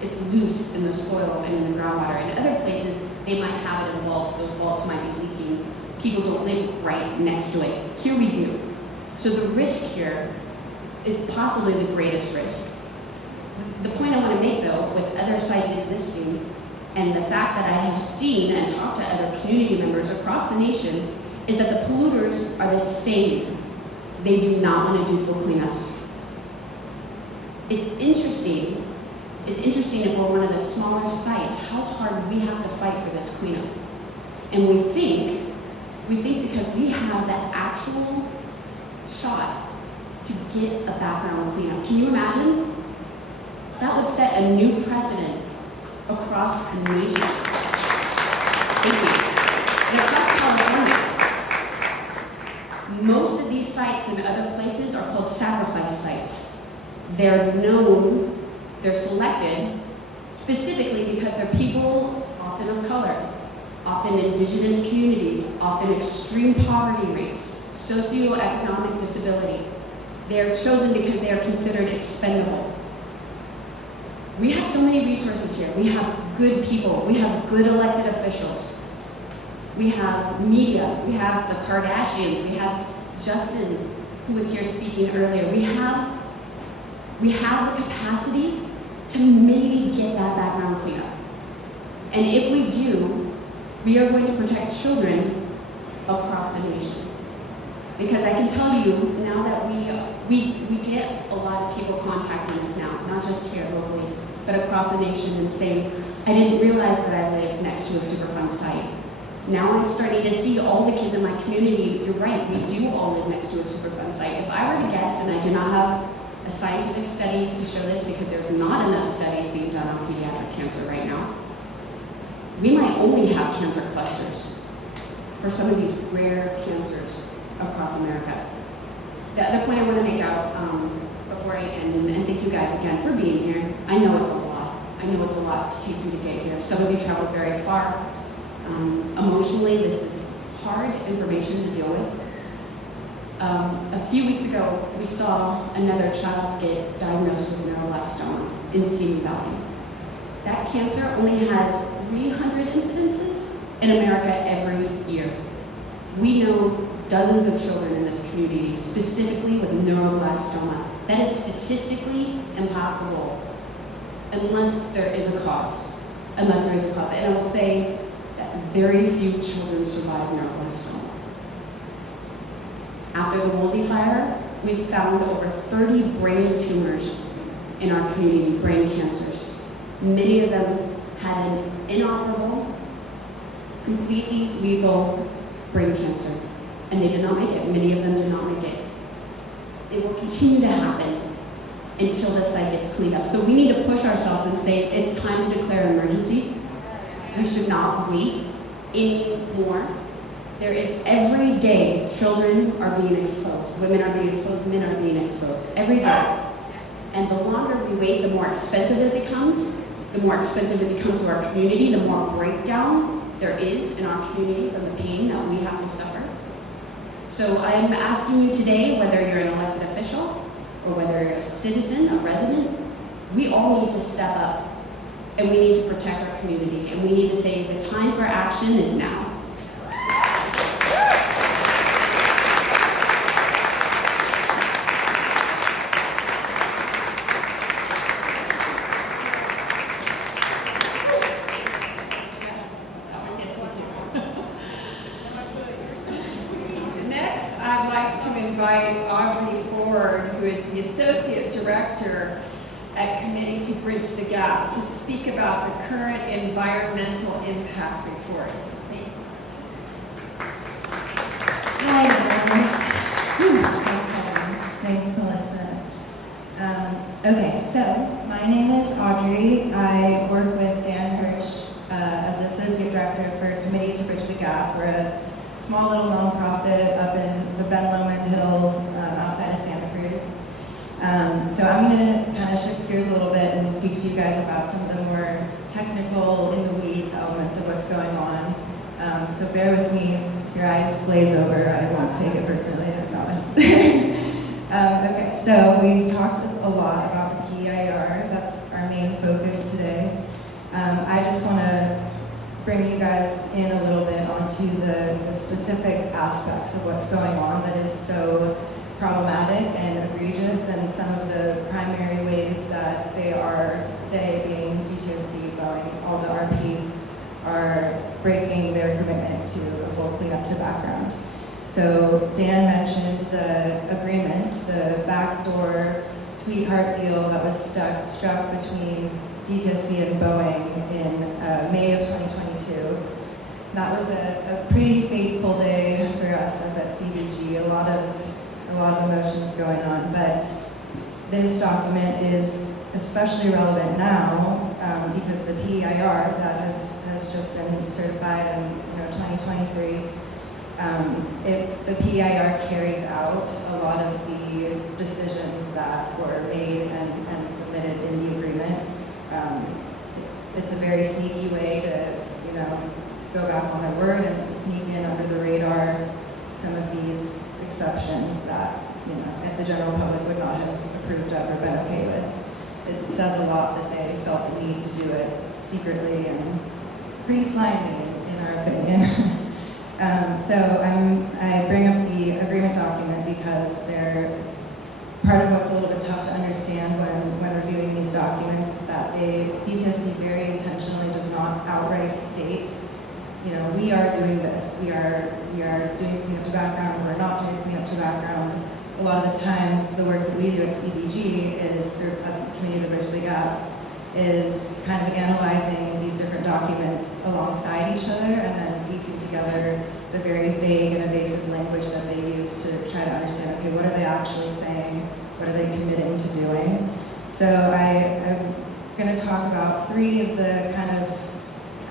It's loose in the soil and in the groundwater. In other places, they might have it in vaults. Those vaults might be leaking. People don't live right next to it. Here we do. So the risk here is possibly the greatest risk. The point I want to make, though, with other sites existing and the fact that I have seen and talked to other community members across the nation is that the polluters are the same. They do not want to do full cleanups. It's interesting if we're one of the smaller sites, how hard we have to fight for this cleanup. And we think because we have that actual shot to get a background cleanup. Can you imagine? That would set a new precedent across the nation. Thank you. And across California. Most of these sites in other places are called sacrifice sites. They're known, they're selected specifically because they're people often of color, often indigenous communities, often extreme poverty rates, socioeconomic disability. They are chosen because they are considered expendable. We have so many resources here. We have good people. We have good elected officials. We have media. We have the Kardashians. We have Justin, who was here speaking earlier. We have the capacity to maybe get that background cleanup. And if we do, we are going to protect children across the nation. Because I can tell you, now that we get a lot of people contacting us now, not just here locally, but across the nation and saying, I didn't realize that I lived next to a Superfund site. Now I'm starting to see all the kids in my community, you're right, we do all live next to a Superfund site. If I were to guess, and I do not have a scientific study to show this because there's not enough studies being done on pediatric cancer right now, we might only have cancer clusters for some of these rare cancers across America. The other point I want to make out before I end, and thank you guys again for being here. I know it's a lot. I know it's a lot to take you to get here. Some of you traveled very far. Emotionally, this is hard information to deal with. A few weeks ago, we saw another child get diagnosed with neuroblastoma in Simi Valley. That cancer only has 300 incidences in America every year. We know dozens of children in this community, specifically with neuroblastoma. That is statistically impossible unless there is a cause. And I will say that very few children survive neuroblastoma. After the Woolsey fire, we found over 30 brain tumors in our community, brain cancers. Many of them had an inoperable, completely lethal brain cancer. And they did not make it. Many of them did not make it. It will continue to happen until the site gets cleaned up. So we need to push ourselves and say it's time to declare an emergency. We should not wait anymore. There is every day children are being exposed, women are being exposed, men are being exposed, every day. And the longer we wait, the more expensive it becomes. The more expensive it becomes to our community, the more breakdown there is in our community from the pain that we have to suffer. So I'm asking you today, whether you're an elected official or whether you're a citizen, a resident, we all need to step up and we need to protect our community and we need to say the time for action is now. I'd like to invite Audrey Ford, who is the Associate Director at Committee to Bridge the Gap, to speak about the current environmental impact report. Thank you. Hi, guys. Thanks, Melissa. Okay, so my name is Audrey. I work with Dan Hirsch as the Associate Director for Committee to Bridge the Gap. We're a small little nonprofit up in the Ben Lomond Hills outside of Santa Cruz. So I'm going to kind of shift gears a little bit and speak to you guys about some of the more technical, in the weeds elements of what's going on. So bear with me. If your eyes glaze over, I won't take it personally, I promise. Okay, so we've talked a lot about the PEIR. That's our main focus today. I just want to bring you guys in a little bit onto the specific aspects of what's going on that is so problematic and egregious, and some of the primary ways that they being DTOC, Boeing, all the RPs, are breaking their commitment to a full cleanup to background. So Dan mentioned the agreement, the backdoor sweetheart deal that was struck between DTOC and Boeing in May of 2022. That was a pretty fateful day for us up at CBG. A lot of emotions going on, but this document is especially relevant now because the PEIR that has just been certified in 2023. The PEIR carries out a lot of the decisions that were made and submitted in the agreement. It's a very sneaky way to, go back on their word and sneak in under the radar some of these exceptions that, the general public would not have approved of or been okay with. It says a lot that they felt the need to do it secretly and pretty slimy, in our opinion. So I bring up the agreement document because they're part of what's a little bit tough to understand when reviewing these documents is that DTSC very intentionally does not outright state, we are doing this, we are doing cleanup to background, we're not doing cleanup to background. A lot of the times, the work that we do at CBG or at the Committee to Bridge the Gap, is kind of analyzing these different documents alongside each other and then piecing together the very vague and evasive language that they use to try to understand, okay, what are they actually saying? What are they committing to doing? So I'm going to talk about three of the kind of,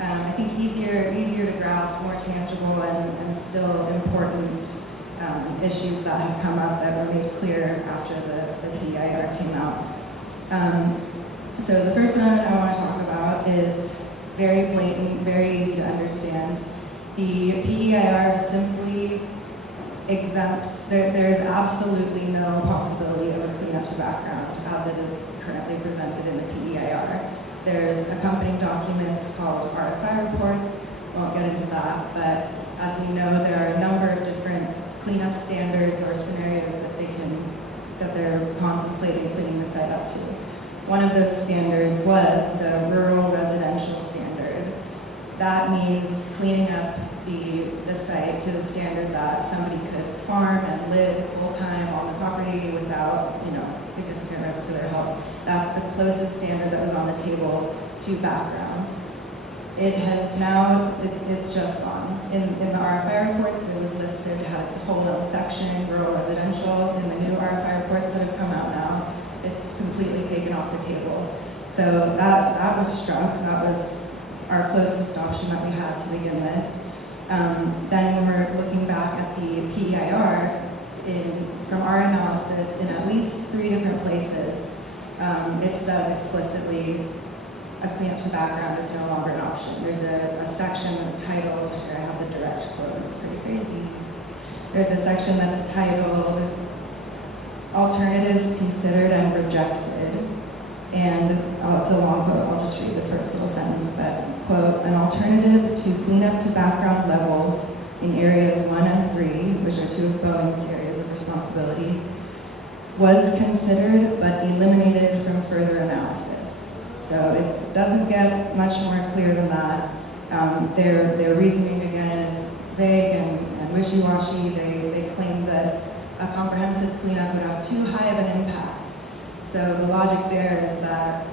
I think, easier to grasp, more tangible and still important issues that have come up that were made clear after the PEIR came out. So the first one I want to talk about is very blatant, very easy to understand. The PEIR simply exempts, there is absolutely no possibility of a cleanup to background as it is currently presented in the PEIR. There's accompanying documents called RFI reports. Won't get into that, but as we know, there are a number of different cleanup standards or scenarios that they're contemplating cleaning the site up to. One of those standards was the rural residential standard. That means cleaning up the site to the standard that somebody could farm and live full-time on the property without, significant risk to their health. That's the closest standard that was on the table to background. It has now, it's just gone. In the RFI reports, it was listed, had its whole little section, rural residential. In the new RFI reports that have come out now, it's completely taken off the table. So that was struck. That was our closest option that we had to begin with. Then when we're looking back at the PEIR, from our analysis, in at least 3 different places, it says explicitly a cleanup to background is no longer an option. There's a section that's titled, here I have the direct quote, it's pretty crazy. There's a section that's titled Alternatives Considered and Rejected. And it's a long quote, I'll just read the first little sentence, but, quote, an alternative to cleanup to background levels in areas 1 and 3, which are 2 of Boeing's areas of responsibility, was considered but eliminated from further analysis. So it doesn't get much more clear than that. Their reasoning, again, is vague and wishy-washy. They claim that a comprehensive cleanup would have too high of an impact. So the logic there is that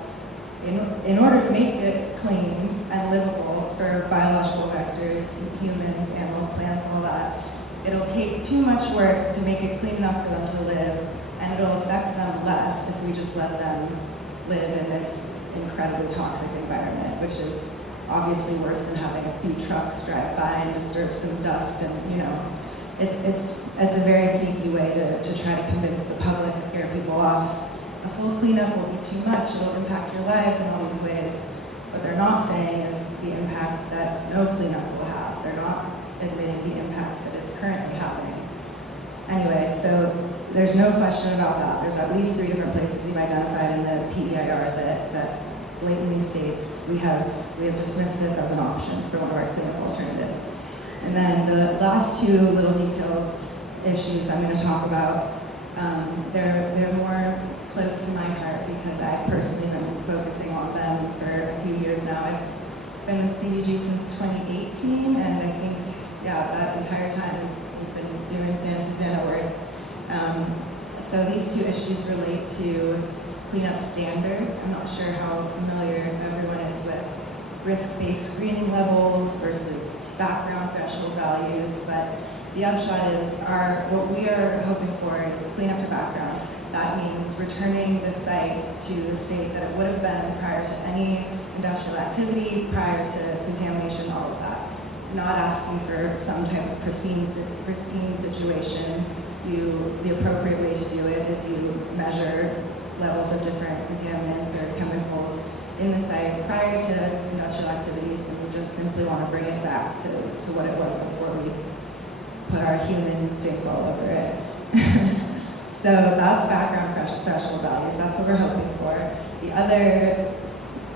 in order to make it clean and livable for biological vectors, humans, animals, plants, all that, it'll take too much work to make it clean enough for them to live, and it'll affect them less if we just let them live in this incredibly toxic environment, which is obviously worse than having a few trucks drive by and disturb some dust. And it's a very sneaky way to try to convince the public, scare people off. A full cleanup will be too much, it'll impact your lives in all these ways. What they're not saying is the impact that no cleanup will have. They're not admitting the impacts that it's currently having. Anyway, so there's no question about that. There's at least 3 different places we've identified in the PEIR that blatantly states we have dismissed this as an option for one of our cleanup alternatives. And then the last 2 little details issues I'm going to talk about, they're more close to my heart because I've personally been focusing on them for a few years now. I've been with CBG since 2018, and I think, that entire time we've been doing Santa Susana work. So these 2 issues relate to cleanup standards. I'm not sure how familiar everyone is with risk-based screening levels versus background threshold values, but the upshot is what we are hoping for is cleanup to background. That means returning the site to the state that it would have been prior to any industrial activity, prior to contamination, all of that. Not asking for some type of pristine situation. The appropriate way to do it is you measure levels of different contaminants or chemicals in the site prior to industrial activities, and we just simply want to bring it back to what it was before we put our human staple all over it. So that's background threshold values. That's what we're hoping for. The other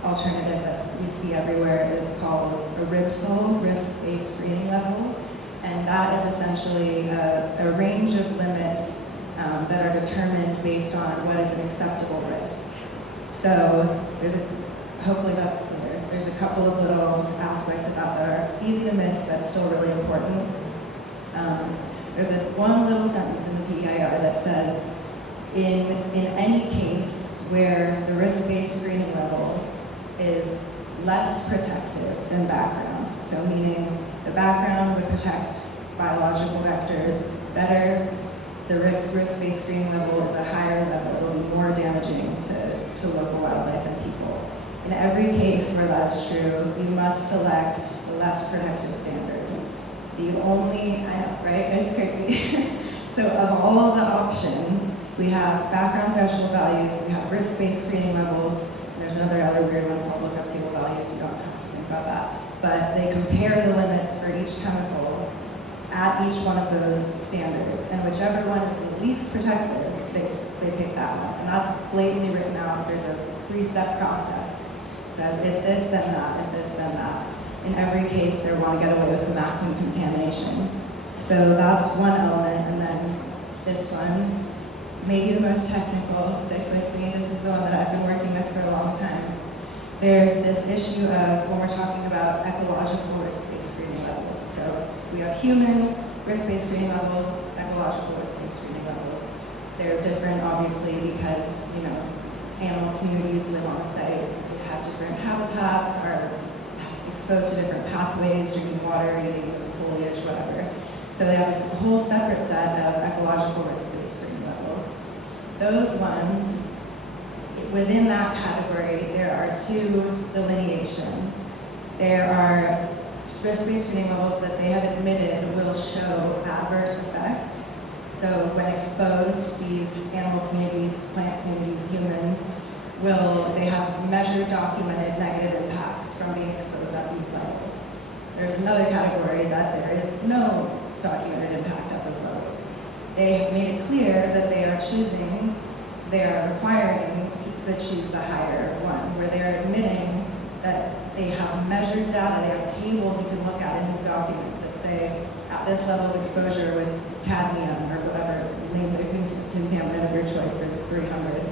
alternative that we see everywhere is called a RIBSOL, risk-based screening level, and that is essentially a range of limits that are determined based on what is an acceptable risk. So hopefully that's clear. There's a couple of little aspects of that are easy to miss but still really important. There's one little sentence in the PEIR that says, in any case where the risk-based screening level is less protective than background, so meaning the background would protect biological vectors better, the risk-based screening level is a higher level, it'll be more damaging to local wildlife and people. In every case where that is true, you must select the less protective standard. I know, right? It's crazy. So of all of the options, we have background threshold values, we have risk-based screening levels, and there's another weird one called lookup table values, we don't have to think about that. But they compare the limits for each chemical at each one of those standards, and whichever one is the least protective, they pick that one. And that's blatantly written out. There's a 3-step process. It says if this, then that, if this, then that. In every case, they want to get away with the maximum contamination. So that's one element, and then this one, maybe the most technical, stick with me, this is the one that I've been working with for a long time. There's this issue of when we're talking about ecological risk-based screening levels. So we have human risk-based screening levels, ecological risk-based screening levels. They're different, obviously, because, animal communities live on the site, they have different habitats, are exposed to different pathways, drinking water, eating foliage, whatever. So they have this whole separate set of ecological risk-based screening levels. Those ones, within that category, there are 2 delineations. There are risk-based screening levels that they have admitted will show adverse effects. So when exposed, these animal communities, plant communities, humans, they have measured, documented negative impacts from being exposed at these levels. There's another category that there is no documented impact at those levels. They have made it clear that they are requiring to choose the higher one, where they're admitting that they have measured data, they have tables you can look at in these documents that say, at this level of exposure with cadmium or whatever, name the contaminant of your choice, there's 300.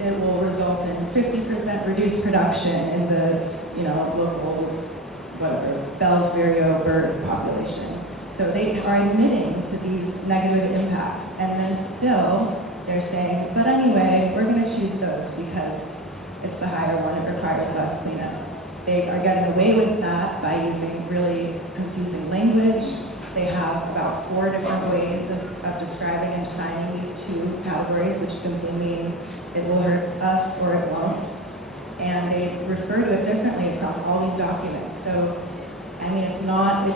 It will result in 50% reduced production in the local, Bell's Vireo bird population. So they are admitting to these negative impacts, and then still they're saying, but anyway, we're going to choose those because it's the higher one, it requires less cleanup. They are getting away with that by using really confusing language. They have about 4 different ways of describing and defining these 2 categories, which simply mean it will hurt us or it won't. And they refer to it differently across all these documents. So, I mean, it should not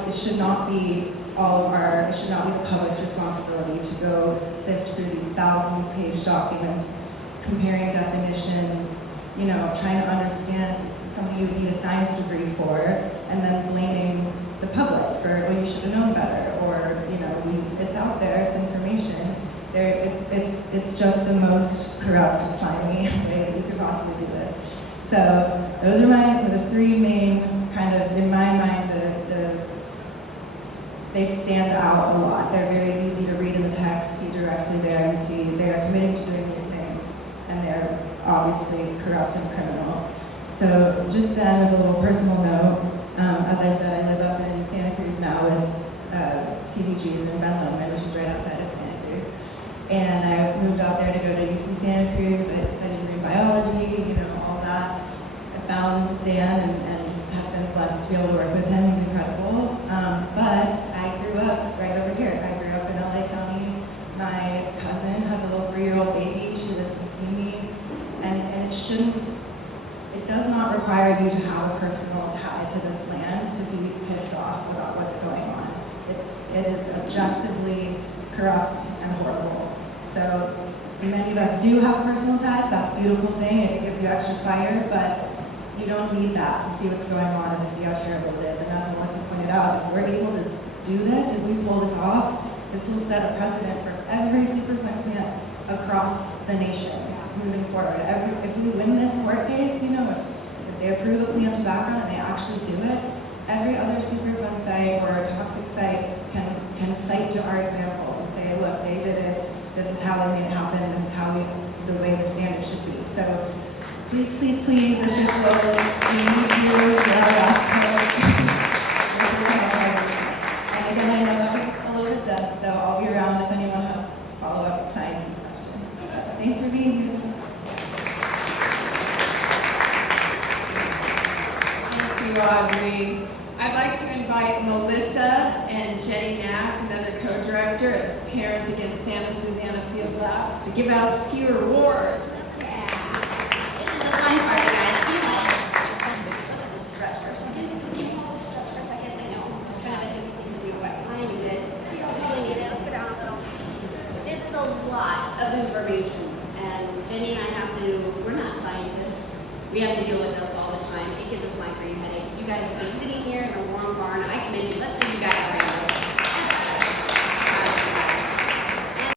be it should not be the public's responsibility to go sift through these thousands-page documents, comparing definitions, trying to understand something you would need a science degree for, and then blaming the public for, you should have known better, or, it's out there, it's information. It's just the most corrupt, slimy way that you could possibly do this. So those are the 3 main kind of, in my mind, they stand out a lot. They're very easy to read in the text, see directly there, and see they are committing to doing these things, and they're obviously corrupt and criminal. So just to end with a little personal note, as I said, I live up in Santa Cruz now with CBG's in Ben Lomond, which is right outside of Santa Cruz. And I moved out there to go to UC Santa Cruz. I studied marine biology, all that. I found Dan and have been blessed to be able to work with him. He's incredible. But I grew up right over here. I grew up in LA County. My cousin has a little 3-year-old baby. She lives in Simi. And it does not require you to have a personal tie to this land to be pissed off about what's going on. It is objectively corrupt and horrible. So many of us do have personal ties. That's a beautiful thing. It gives you extra fire, but you don't need that to see what's going on and to see how terrible it is. And as Melissa pointed out, if we're able to do this, if we pull this off, this will set a precedent for every Superfund cleanup across the nation moving forward. If we win this court case, if they approve a cleanup to background and they actually do it, every other Superfund site or toxic site can cite to our example and say, look, they did it, this is how they made it happen, this is the way the standard should be. So please, please, please, officials, we need you, you're our last hope. And again, I know that was a little bit dense, so I'll be around if anyone has follow-up science questions. Thanks for being here. Thank you, Audrey. I'd like to invite Melissa and Jenny Knack, another co-director of Parents Against Santa Susana Field Labs, to give out a few awards. Yeah. This is the fun part, you guys. You know what? Let's just stretch for a second. Can you all just stretch for a second? I know. I'm trying to think anything to do, but I need it. You don't really need it. Let's go down a little. This is a lot of information, and Jenny and I we're not scientists. We have to deal with this all the time. It gives us migraine headaches. You guys have been sitting here in a warm barn. I commend you. Let's give you guys a round.